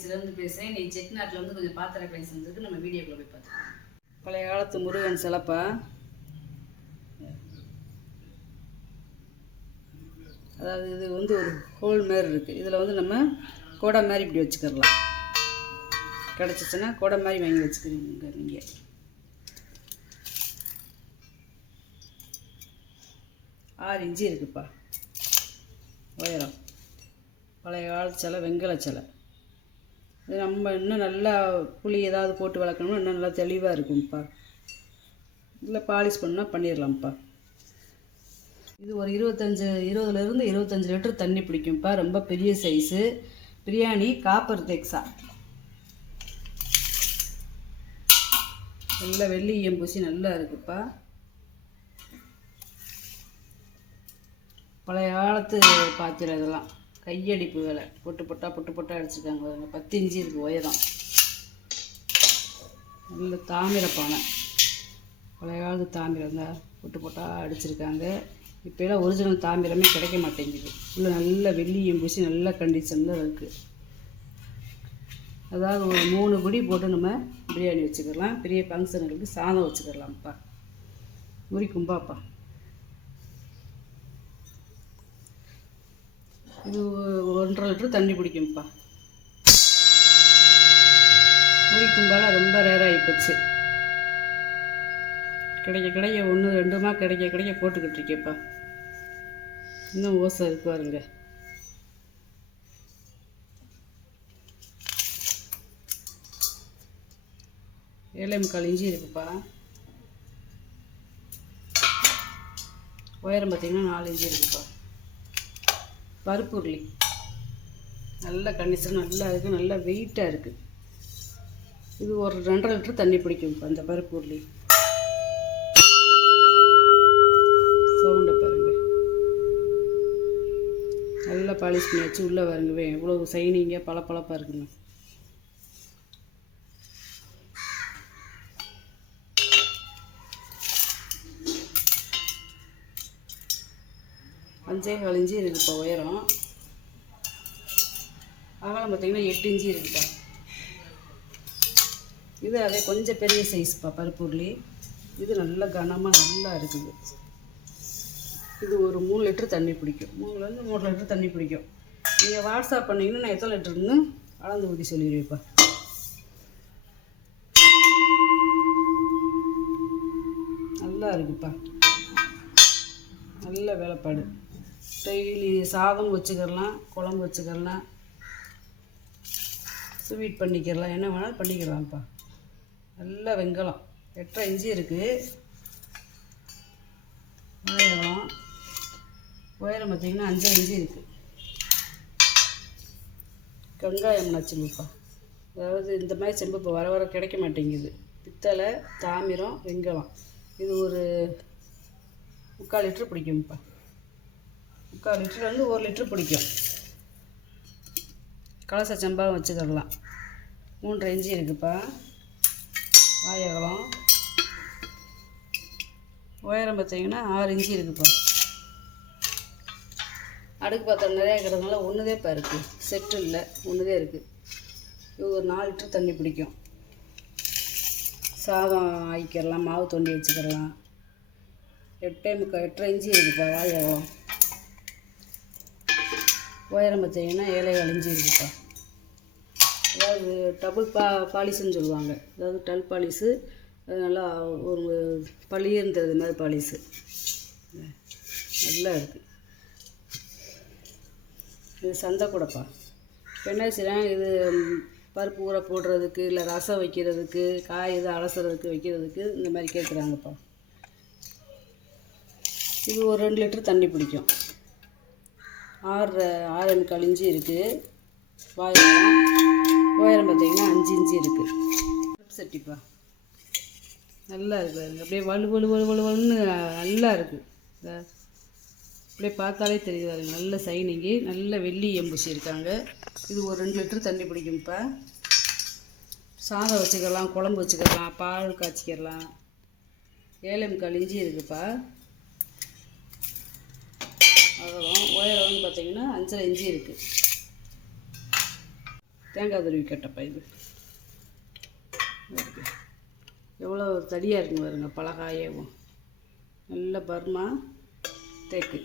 பீச்சிலேருந்து பேசுகிறேன். நீ செட்டிநாட்டில் வந்து கொஞ்சம் பாத்திர கடை செஞ்சுருக்கு. நம்ம வீடியோக்குள்ளே போய் பார்த்துக்கலாம். பழைய காலத்து முருகன் சிலைப்பா. அதாவது இது வந்து ஒரு ஹோல் மாரி இருக்குது. இதில் வந்து நம்ம கொடை மாதிரி இப்படி வச்சுக்கிடலாம். கிடச்சிச்சின்னா கொடை மாதிரி வாங்கி வச்சுக்கிறீங்க நீங்கள். ஆறு இன்ச்சு இருக்குப்பா உயரம். பழைய காலத்து சிலை, வெங்கல சிலை. இது நம்ம இன்னும் நல்லா புளி ஏதாவது போட்டு வளர்க்கணும்னா இன்னும் நல்லா தெளிவாக இருக்கும்ப்பா. இதில் பாலிஷ் பண்ணால் பண்ணிடலாம்ப்பா. இது ஒரு 20லேருந்து 25 லிட்டர் தண்ணி பிடிக்கும்ப்பா. ரொம்ப பெரிய சைஸு. Biryani copper DEXA. நல்லா வெள்ளி பூசி நல்லா இருக்குப்பா. பழைய காலத்து பாத்திரம் இதெல்லாம். கையடிப்பு வேலை. பொட்டு பொட்டாக அடிச்சிருக்காங்க. 10 இன்ச்சு இருக்குது உயரம். நல்ல தாமிர பானை. பழைய காலத்து தாமிரம் தான் பொட்டு பொட்டாக அடிச்சிருக்காங்க. இப்போலாம் ஒரிஜினல் தாமிரமே கிடைக்க மாட்டேங்குது. உள்ள நல்ல வெள்ளியும் பூசி நல்ல கண்டிஷனில் இருக்குது. அதாவது ஒரு 3 பிடி போட்டு நம்ம பிரியாணி வச்சுக்கலாம். பெரிய ஃபங்க்ஷனுக்கு சாதம் வச்சுக்கலாம்ப்பா. முறி கும்பாப்பா. இது 1.5 லிட்டர் தண்ணி பிடிக்கும்ப்பா. முறி கும்பால ரொம்ப ரேராகி போச்சு. கிடைக்க 1 2 கிடைக்க போட்டுக்கிட்டு இருக்கேப்பா. இன்னும் ஓசை இருக்கு பாருங்க. ஏழேமுக்கால் இன்ச்சு இருக்குப்பா. உயரம் பார்த்திங்கன்னா 4 இன்ச்சு இருக்குப்பா. பருப்பு உருளி நல்ல கண்டிஷன் நல்லா இருக்குது. நல்லா வெயிட்டாக இருக்குது. இது ஒரு 2.5 லிட்டர் தண்ணி பிடிக்கும்ப்பா. அந்த பருப்பு உருளி சவுண்டை பாருங்கள். நல்லா பாலிஷ் பண்ணி வச்சு உள்ளே பாருங்க எவ்வளோ சைனிங்காக பளபளப்பாக இருக்குங்க. அஞ்சே கால் இன்ச்சு இருக்குப்பா உயரம். அகலம் பார்த்திங்கன்னா 8 இன்ச்சு இருக்குப்பா. இது அதே கொஞ்சம் பெரிய சைஸ்ப்பா பருப்பு உருளி. இது நல்ல கனமாக நல்லா இருக்குது. இது ஒரு 3 லிட்டர் தண்ணி பிடிக்கும். 3லேருந்து 3 லிட்டர் தண்ணி பிடிக்கும். நீங்கள் வாட்ஸ்அப் பண்ணிங்கன்னா நான் எத்தனை லிட்டருன்னு அளந்து ஊற்றி சொல்லிடுவேப்பா. நல்லா இருக்குப்பா. நல்ல வேலைப்பாடு. டெய்லி சாதம் வச்சுக்கிடலாம், குழம்பு வச்சுக்கிடலாம், ஸ்வீட் பண்ணிக்கிடலாம், என்ன வேணாலும் பண்ணிக்கிடலாம்ப்பா. நல்ல வெங்கலம் 8.5 இன்ச்சு இருக்குது உயரம் பார்த்திங்கன்னா 5 இன்ச்சு இருக்குது. வெங்காயம் நச்சுங்கப்பா. அதாவது இந்த மாதிரி செம்பு இப்போ வர கிடைக்க மாட்டேங்குது. பித்தளை, தாமிரம், வெங்கலம். இது ஒரு 3/4 லிட்டர் பிடிக்கும்ப்பா. 3/4 லிட்டர்லேருந்து 1 லிட்டர் பிடிக்கும். கலச செம்பாவும் வச்சுக்கிடலாம். 3.5 இன்ச்சு இருக்குப்பா. வாயகலம் உயரம் பார்த்திங்கன்னா 6 இன்ச்சு இருக்குப்பா. அடுக்கு பாத்திரம் நிறையா இருக்கிறதுனால ஒன்றுதே இப்போ இருக்குது. செட்டு இல்லை, ஒன்றுதே இருக்குது. இது ஒரு 4 லிட்டர் தண்ணி பிடிக்கும். சாதம் ஆக்கிடலாம், மாவு தோண்டி வச்சுக்கிடலாம். 8.5 இன்ச்சு இருக்குப்பா. வாயகலம் உயரம் பார்த்திங்கன்னா 7.25 இன்ச்சு இருக்குப்பா. அதாவது டபுள் பாலிஷுன்னு சொல்லுவாங்க. அதாவது டல் பாலிஷு. அது நல்லா ஒரு பளியன்றது மாதிரி பாலிஷு நல்லா இருக்குது. இது சந்தை கூடப்பா. இப்போ என்ன செய்கிறேன், இது பருப்பு ஊற போடுறதுக்கு, இல்லை ரசம் வைக்கிறதுக்கு, காய் இது அலசுறதுக்கு வைக்கிறதுக்கு இந்த மாதிரி கேட்குறாங்கப்பா. இது ஒரு 2 லிட்டர் தண்ணி பிடிக்கும். 6.25 இன்ச்சு இருக்குது. வாயெல்லாம் உயரம் பார்த்திங்கன்னா 5 இன்ச்சு இருக்குது. சட்டிப்பா நல்லா இருக்குது. அப்படியே வலுன்னு நல்லா இருக்குது. அப்படியே பார்த்தாலே தெரியுது. நல்ல சைனிங்கு, நல்ல வெள்ளி எம்பூசி இருக்காங்க. இது ஒரு 2 லிட்டர் தண்ணி பிடிக்கும்ப்பா. சாதம் வச்சுக்கலாம், குழம்பு வச்சுக்கலாம், பால் காய்ச்சிக்கலாம். 7.25 இன்ச்சு இருக்குதுப்பா. அகலம் உயரம் பார்த்தீங்கன்னா 5.5 இன்ச்சு இருக்குது. தேங்காய் துருவி கட்டப்பா இது. எவ்வளோ தடியாக இருக்குங்க பாருங்க, பலகாயவும் நல்ல பர்மா தேக்கு.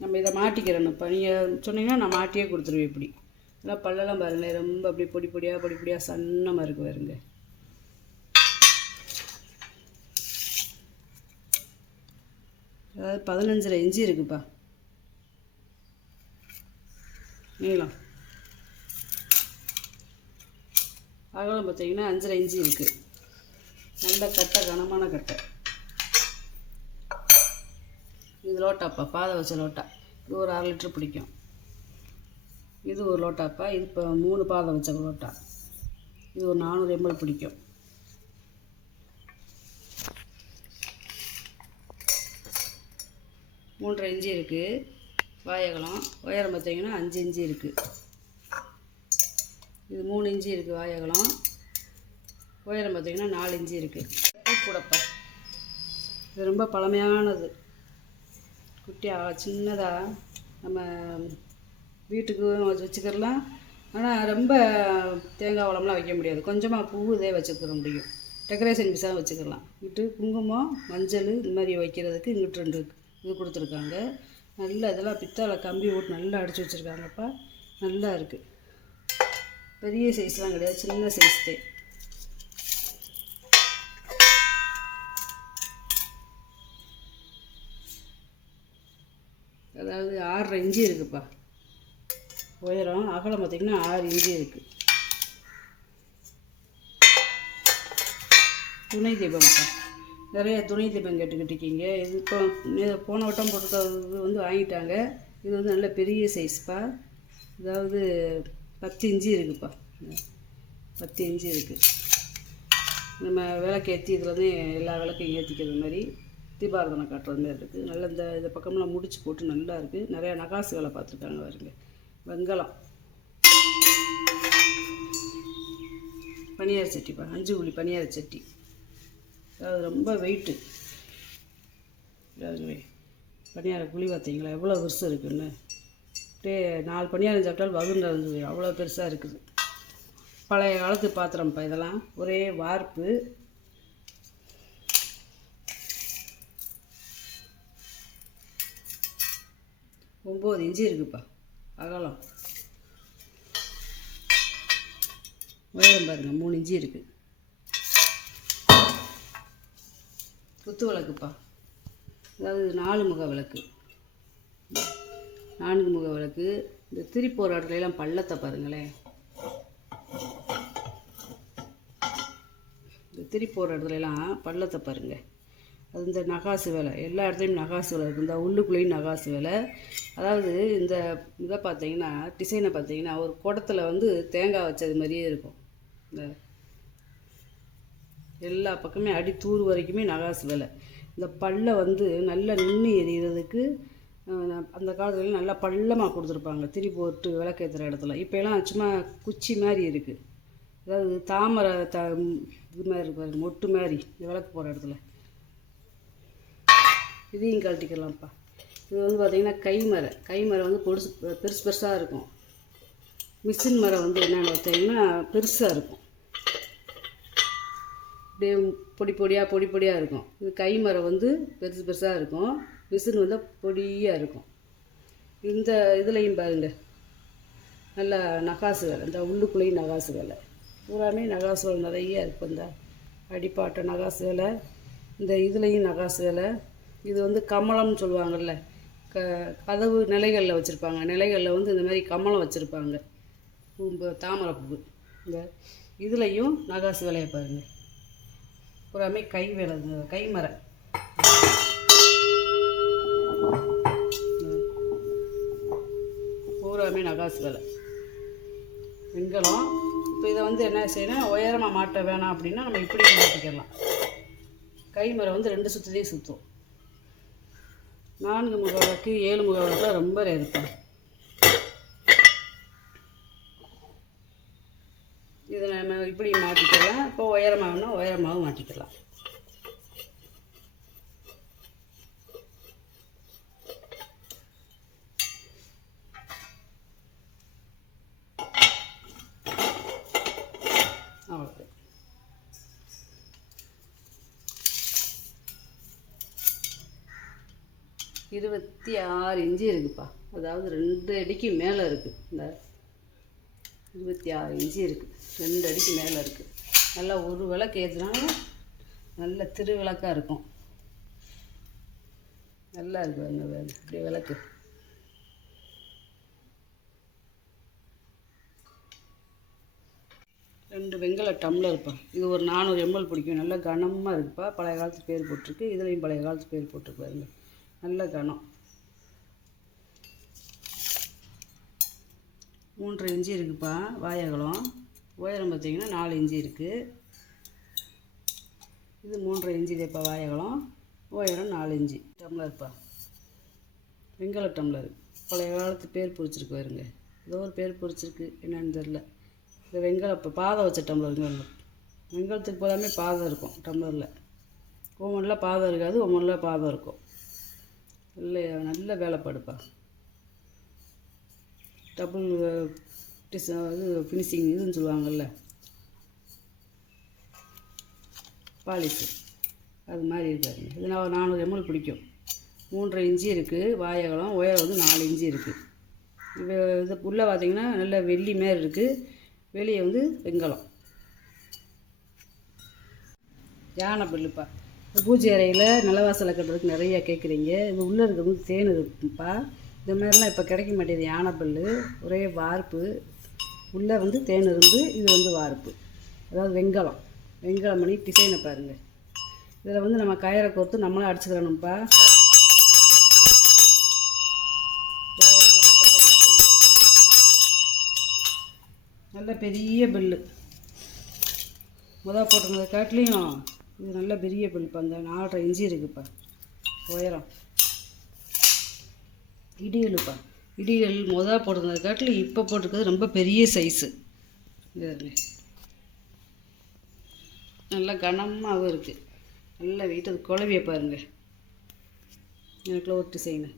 நம்ம இதை மாட்டிக்கிறணும். இப்போ நீங்கள் சொன்னீங்கன்னா நான் மாட்டியே கொடுத்துருவேன். இப்படி எல்லாம் பல்லெல்லாம் பாருங்களேன், ரொம்ப அப்படி பொடி பொடியாக சன்னமாக இருக்குது பாருங்க. அதாவது 15.5 இன்ச்சு இருக்குப்பா நீளம். அகலம் பார்த்தீங்கன்னா 5.5 இன்ச்சு இருக்குது. நல்ல கட்டை, கனமான கட்டை. இது லோட்டாப்பா, பாதை வச்ச லோட்டா. இது ஒரு 1/2 லிட்டர் பிடிக்கும். இது ஒரு லோட்டாப்பா. இது இப்போ 3 பாதை வச்ச லோட்டா. இது ஒரு 400 ml பிடிக்கும். மூன்றரை இன்ச்சு இருக்குது வாயகலம். உயரம் பார்த்தீங்கன்னா 5 இன்ச்சு இருக்குது. இது 3 இன்ச்சு இருக்குது வாயகலம். உயரம் பார்த்தீங்கன்னா 4 இன்ச்சு இருக்குது. கூடப்பா இது ரொம்ப பழமையானது. குட்டியாக சின்னதாக நம்ம வீட்டுக்கு வச்சுக்கிறலாம். ஆனால் ரொம்ப தேங்காய் வளம்லாம் வைக்க முடியாது. கொஞ்சமாக பூ இதே வச்சுக்கிற முடியும். டெக்கரேஷன் பீஸாக வச்சுக்கலாம். இங்கிட்டு குங்குமம், மஞ்சள் இந்த மாதிரி வைக்கிறதுக்கு இங்கிட்டு 2 இது கொடுத்துருக்காங்க. நல்லா இதெல்லாம் பித்தளை கம்பி ஓட்டு நல்லா அடித்து வச்சுருக்காங்கப்பா. நல்லா இருக்குது. பெரிய சைஸ்லாம் கிடையாது, சின்ன சைஸ் தான். அதாவது 6.5 இன்ச்சு இருக்குப்பா உயரம். அகலம் பார்த்திங்கன்னா 6 இன்ச்சு இருக்குது. துணை தீபம்ப்பா. நிறைய துணை தீபம் கேட்டுக்கிட்டிருக்கீங்க. இது இப்போ போன வட்டம் போட்டுக்கிறது வந்து வாங்கிட்டாங்க. இது வந்து நல்ல பெரிய சைஸ்ப்பா. அதாவது 10 இன்ச்சு இருக்குப்பா. 10 இன்ச்சு இருக்குது. நம்ம விளக்கு ஏற்றி இதில் வந்து எல்லா விளக்கையும் ஏற்றிக்கிறது மாதிரி தீபாரதனை காட்டுறது மாதிரி இருக்குது. நல்ல இந்த பக்கம்லாம் முடிச்சு போட்டு நல்லா இருக்குது. நிறையா நகாசு வேலை பார்த்துருக்காங்க பாருங்க. வெங்கலம் பனியார சட்டிப்பா, 5 குழி பனியார சட்டி. அது ரொம்ப வெயிட்டு. பனியார குழி பார்த்தீங்களா எவ்வளோ பெருசு இருக்குன்னு. அப்படியே 4 பனியாரம் சாப்பிட்டாலும் வகுந்து வந்து அவ்வளோ பெருசாக இருக்குது. பழைய காலத்து பாத்திரம்ப்பா இதெல்லாம். ஒரே வார்ப்பு. ஒம்பது இன்ச்சு இருக்குப்பா அகலம். உயரம் பாருங்கள் 3 இன்ச்சு இருக்குது. குத்து விளக்குப்பா. அதாவது 4 முக விளக்கு. 4 முக விளக்கு. இந்த திரிப்போர் இடத்துலலாம் பள்ளத்தை பாருங்களேன். இந்த திரிப்போர் இடத்துலலாம் பள்ளத்தை பாருங்கள். அது இந்த நகாசு வேலை. எல்லா இடத்துலையும் நகாசு வேலை இருக்குது. இந்த உள்ளுக்குள்ளேயும் நகாசு வேலை. அதாவது இந்த இதை பார்த்தீங்கன்னா டிசைனை பார்த்தீங்கன்னா ஒரு குடத்தில் வந்து தேங்காய் வச்சது மாதிரியே இருக்கும். இந்த எல்லா பக்கமே அடி தூர் வரைக்குமே நகாசு வேலை. இந்த பல்லை வந்து நல்லா நின்று எறிகிறதுக்கு அந்த காலத்துலலாம் நல்லா பள்ளமாக கொடுத்துருப்பாங்க. திரி போட்டு விளக்கேற்றுற இடத்துல. இப்போலாம் சும்மா குச்சி மாதிரி இருக்குது. அதாவது தாமரை இது மாதிரி இருப்பாரு, மொட்டு மாதிரி இந்த விளக்கு போகிற இடத்துல. இதையும் கழட்டிக்கலாம்ப்பா. இது வந்து பார்த்திங்கன்னா கைமரம் வந்து பெருசாக இருக்கும். மிஷின் மரம் வந்து என்னென்னு பார்த்தீங்கன்னா பெருசாக இருக்கும். அப்படியே பொடி பொடியாக இருக்கும். இது கைமரம் வந்து பெருசாக இருக்கும். மிஷின் வந்து பொடியாக இருக்கும். இந்த இதுலேயும் பாருங்கள் நல்லா நகாசு வேலை. இந்த உள்ளுக்குள்ளேயும் நகாசு வேலை. பூராமே நகாசு வேலை நிறைய இருக்கும். இந்த அடிப்பாட்டை நகாசு வேலை. இந்த இதுலேயும் நகாசு வேலை. இது வந்து கமலம்னு சொல்லுவாங்கள்ல, கதவு நிலைகளில் வச்சுருப்பாங்க. நிலைகளில் வந்து இந்த மாதிரி கமலம் வச்சுருப்பாங்க. தாமரைப்பூ. இந்த இதுலேயும் நகாசு வேலையை பாருங்கள். பூராமே கை வேலை, கைமரம். பூராமே நகாசு வேலை. வெங்கலம். இப்போ இதை வந்து என்ன செய்யணும், உயரமாக மாட்ட வேணாம் அப்படின்னா நம்ம இப்படி மாட்டிக்கலாம். கைமரம் வந்து 2 சுற்றுலேயும் சுற்றும். 4 முக விளக்கு 7 முக விளக்கு ரொம்ப ரேருப்பா. இதை நம்ம இப்படி மாட்டிக்கலாம். இப்போ உயரமாகனா உயரமாகவும் மாட்டிக்கலாம். 26 இன்ச்சு இருக்குப்பா. அதாவது 2 அடிக்கு மேலே இருக்குது. இந்த 26 இன்ச்சு இருக்குது, 2 அடிக்கு மேலே இருக்குது. நல்லா ஒரு விளக்கு ஏற்றினாலும் நல்ல திருவிளக்காக இருக்கும். நல்லா இருக்குது பாருங்க அப்படியே விளக்கு. ரெண்டு வெங்கல டம்ளர்ப்பா. இது ஒரு 400 ml பிடிக்கும். நல்லா கனமாக இருக்குப்பா. பழைய காலத்து பேர் போட்டிருக்கு. இதுலேயும் பழைய காலத்து பேர் போட்டிருக்கு பாருங்க. நல்ல கனம். 3.5 இன்ச்சு இருக்குப்பா வாயகலம். உயரம் பார்த்திங்கன்னா 4 இன்ச்சு இருக்குது. இது 3.5 இன்ச்சு இதேப்பா வாயகலம். உயரம் 4 இன்ச்சு. டம்ளர்ப்பா, வெங்கல டம்ளர். பழைய காலத்து பேர் பொறிச்சிருக்கு பாருங்க. ஏதோ ஒரு பேர் பொறிச்சிருக்கு, என்னன்னு தெரில. இந்த வெங்கல இப்போ பாதம் வச்ச டம்ளருங்க. வெங்கலத்துக்கு போதாமே பாதம் இருக்கும் டம்ளரில். ஒவ்வொன்றில் பாதம் இருக்காது, ஒவ்வொன்றில் பாதம் இருக்கும். நல்ல வேலைப்பாடுப்பா. டபுள் இது ஃபினிஷிங் இதுன்னு சொல்லுவாங்கள்ல, பாலிஷு, அது மாதிரி இருக்காதுங்க. இது 400 ml பிடிக்கும். 3.5 இன்ச்சு இருக்குது வாயகலம். உயரம் வந்து 4 இன்ச்சு இருக்குது. இது உள்ளே பார்த்திங்கன்னா நல்ல வெள்ளி மாரி இருக்குது. வெளியே வந்து வெங்கலம். யானை பில்லுப்பா. இந்த பூஜை அறையில் நிலவாசலை கட்டுறதுக்கு நிறையா கேட்குறீங்க. இது உள்ளே இருக்கிறது தேன் இருக்குப்பா. இந்த மாதிரிலாம் இப்போ கிடைக்க மாட்டேங்குது. யானை பில்லு ஒரே வார்ப்பு. உள்ளே வந்து தேன் இருந்து இது வந்து வார்ப்பு. அதாவது வெங்கலம். வெங்கலம் பண்ணி டிசைனை பாருங்கள். இதில் வந்து நம்ம கயிறை கோர்த்து நம்மளாம் அடிச்சுக்கிறணும்ப்பா. நல்ல பெரிய பில்லு. போட்டிருந்ததை காட்டிலையும் இது நல்ல பெரிய பில்லுப்பா. அந்த 4.5 இன்ச்சு இருக்குப்பா உயரம். இடியலுப்பா. இடியல் போட்டிருந்ததை காட்டிலும் இப்போ போட்டிருக்கிறது ரொம்ப பெரிய சைஸு. இது நல்லா கனமாகவும் இருக்குது. நல்லா வெயிட். அது குழவிய பாருங்கள். எனக்குள்ள ஒரு டிசைனு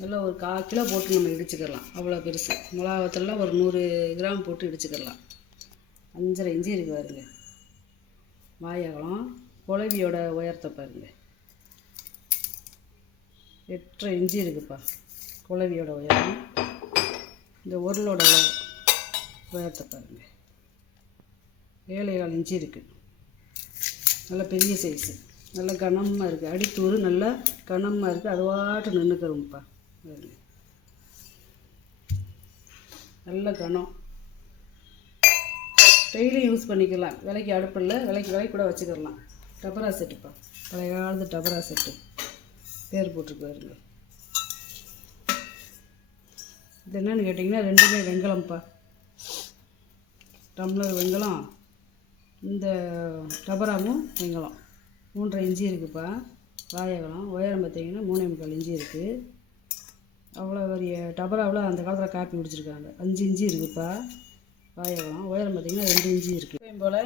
நல்லா ஒரு 1/4 கிலோ போட்டு நம்ம இடிச்சுக்கலாம். அவ்வளோ பெருசு. மிளகாவத்தெல்லாம் ஒரு 100 கிராம் போட்டு இடிச்சுக்கலாம். 5.5 இன்ச்சு இருக்குது பாருங்க வாயகலம். குழவியோட உயரத்தை பாருங்கள். 8.5 இன்ச்சு இருக்குப்பா குழவியோட உயரம். இந்த உருளோட உயரத்தை பாருங்கள். 7.25 இன்ச்சு இருக்குது. நல்ல பெரிய சைஸு. நல்ல கனமாக இருக்குது. அடித்தூர் நல்லா கனமாக இருக்குது. அதுவாட்டு நின்றுக்கிறோம்ப்பா. நல்ல கனம். டெய்லியும் யூஸ் பண்ணிக்கலாம். விலைக்கு அடுப்பில் விலைக்கு கூட வச்சுக்கிடலாம். டபரா செட்டுப்பா. பழைய காலத்து டபரா செட்டு பேர் போட்டிருப்பாருங்க. இது என்னன்னு கேட்டிங்கன்னா ரெண்டுமே வெங்கலம்ப்பா. டம்ளர் வெங்கலம், இந்த டபராவும் வெங்கலம். 3.5 இன்ச்சு இருக்குப்பா வாயகலம். உயரம் பார்த்திங்கன்னா 3.25 இன்ச்சு இருக்குது. அவ்வளோ பெரிய டபராவில் அந்த காலத்தில் காப்பி குடிச்சிருக்காங்க. 5 இன்ச்சு இருக்குப்பா வாயகலம். உயரம் பார்த்திங்கன்னா 2 இன்ச்சு இருக்குது. எப்பயும் போல்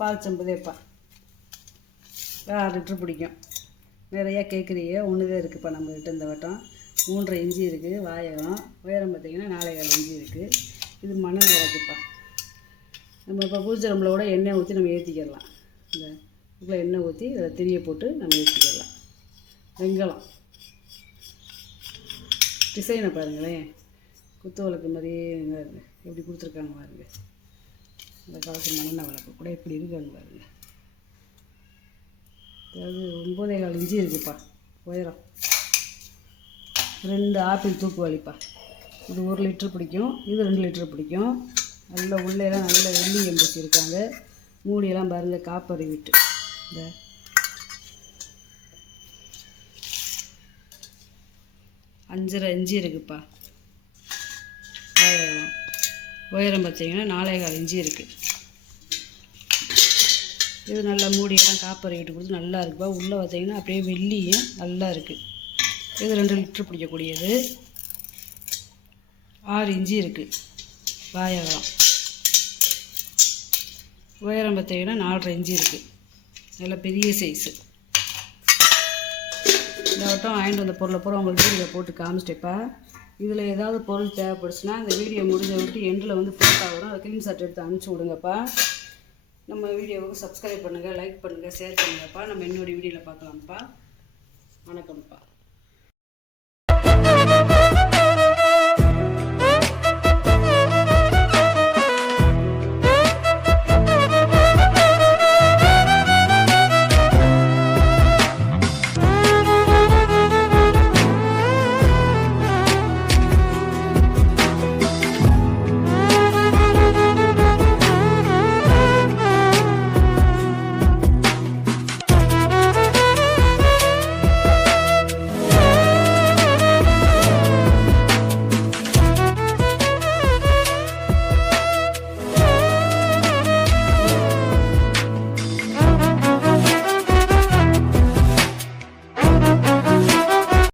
பால் சம்புதேப்பா. 6 லிட்டர் பிடிக்கும். நிறையா கேட்குறீங்க. ஒன்று தான் இருக்குப்பா நம்மகிட்ட இந்த வட்டம். 3.5 இன்ச்சு இருக்குது வாயகலம். உயரம் பார்த்திங்கன்னா 4.25 இன்ச்சு இருக்குது. இது மணல் விளக்குப்பா. நம்ம இப்போ பூஜை ரூமில் எண்ணெய் ஊற்றி நம்ம ஏற்றிக்கிடலாம். இந்த இதில் எண்ணெய் ஊற்றி இதில் திரியை போட்டு நம்ம ஏற்றிக்கிடலாம். வெங்கலம். டிசைனை பாருங்களேன். குத்து விளக்கு மாதிரி எப்படி கொடுத்துருக்காங்க பாருங்க. இந்த காலத்து மண்ணெண்ணெய் விளக்கு கூட எப்படி இருக்காங்க பாருங்க. அதாவது 9.25 இன்ச்சு இருக்குப்பா உயரம். 2 ஆப்பிள் தூக்கு வலிப்பா. இது 1 லிட்டர் பிடிக்கும். இது 2 லிட்டர் பிடிக்கும். நல்ல உள்ளேலாம் நல்ல வெள்ளி எம்பசி இருக்காங்க. மூடியெல்லாம் பாருங்கள் காப்பறி விட்டு. இந்த 5.5 இன்ச்சு இருக்குப்பா வாயகலம். உயரம் பார்த்திங்கன்னா 4.25 இன்ச்சு இருக்குது. இது நல்லா மூடியெல்லாம் காப்பறி விட்டு கொடுத்து நல்லா இருக்குப்பா. உள்ளே பார்த்திங்கன்னா அப்படியே வெள்ளியும் நல்லா இருக்குது. இது 2 லிட்டர் பிடிக்கக்கூடியது. 6 இன்ச்சு இருக்குது வாயகலம். உயரம் பார்த்திங்கன்னா 4.5 இன்ச்சு இருக்குது. நல்ல பெரிய சைஸு. இந்த வட்டம் வாங்கிட்டு வந்த பொருளை பூரா உங்களுக்கு இதில் போட்டு காமிச்சிட்டேப்பா. இதில் ஏதாவது பொருள் தேவைப்படுச்சுன்னா இந்த வீடியோ முடிஞ்ச விட்டு எண்டில் வந்து ஃபோட்டோ வரும். அதை ஸ்க்ரீன்ஷாட் எடுத்து அனுப்பிச்சி விடுங்கப்பா. நம்ம வீடியோவுக்கு சப்ஸ்கிரைப் பண்ணுங்கள், லைக் பண்ணுங்கள், ஷேர் பண்ணுங்கப்பா. நம்ம இன்னொரு வீடியோவில் பார்க்கலாம்ப்பா. வணக்கம்ப்பா.